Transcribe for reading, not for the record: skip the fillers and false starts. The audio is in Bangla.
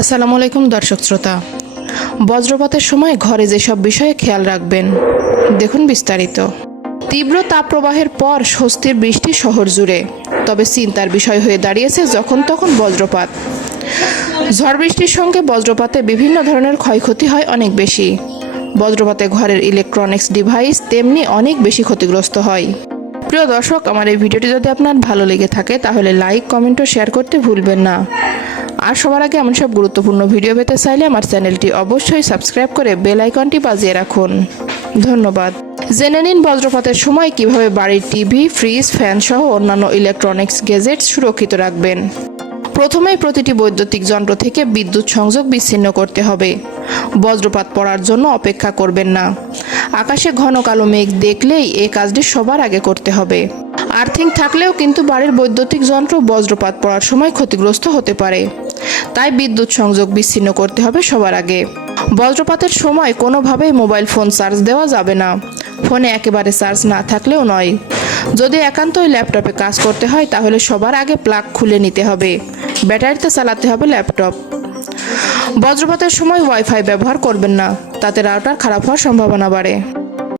আসসালামু আলাইকুম দর্শক শ্রোতা। বজ্রপাতের সময় ঘরে যেসব বিষয়ে খেয়াল রাখবেন দেখুন বিস্তারিত। তীব্র তাপপ্রবাহের পর স্বস্তির বৃষ্টি শহর জুড়ে, তবে চিন্তার বিষয় হয়ে দাঁড়িয়েছে যখন তখন বজ্রপাত। ঝড় বৃষ্টির সঙ্গে বজ্রপাতে বিভিন্ন ধরনের ক্ষয়ক্ষতি হয় অনেক বেশি। বজ্রপাতে ঘরের ইলেকট্রনিক্স ডিভাইস তেমনি অনেক বেশি ক্ষতিগ্রস্ত হয়। প্রিয় দর্শক, আমার এই ভিডিওটি যদি আপনার ভালো লেগে থাকে তাহলে লাইক, কমেন্ট ও শেয়ার করতে ভুলবেন না। আর সবার আগে এমন সব গুরুত্বপূর্ণ ভিডিও পেতে চাইলে আমার চ্যানেলটি অবশ্যই সাবস্ক্রাইব করে বেল আইকনটি বাজিয়ে রাখুন। ধন্যবাদ। জেনে নিন বজ্রপাতের সময় কিভাবে বাড়ির টিভি, ফ্রিজ, ফ্যান সহ অন্যান্য ইলেকট্রনিক্স গ্যাজেটস সুরক্ষিত রাখবেন। প্রথমেই প্রতিটি বৈদ্যুতিক যন্ত্র থেকে বিদ্যুৎ সংযোগ বিচ্ছিন্ন করতে হবে। বজ্রপাত পড়ার জন্য অপেক্ষা করবেন না। আকাশে ঘন কালো মেঘ দেখলেই এই কাজটি সবার আগে করতে হবে। আর্থিং থাকলেও কিন্তু বাড়ির বৈদ্যুতিক যন্ত্র বজ্রপাত পড়ার সময় ক্ষতিগ্রস্ত হতে পারে, তাই বিদ্যুৎ সংযোগ বিচ্ছিন্ন করতে হবে সবার আগে। বজ্রপাতের সময় কোনোভাবেই মোবাইল ফোন চার্জ দেওয়া যাবে না। ফোনে একেবারে চার্জ না থাকলেও নয়। যদি একান্তই ল্যাপটপে কাজ করতে হয় তাহলে সবার আগে প্লাগ খুলে নিতে হবে। ব্যাটারিতে চালাতে হবে ল্যাপটপ। বজ্রপাতের সময় ওয়াইফাই ব্যবহার করবেন না, তাতে রাউটার খারাপ হওয়ার সম্ভাবনা বাড়ে।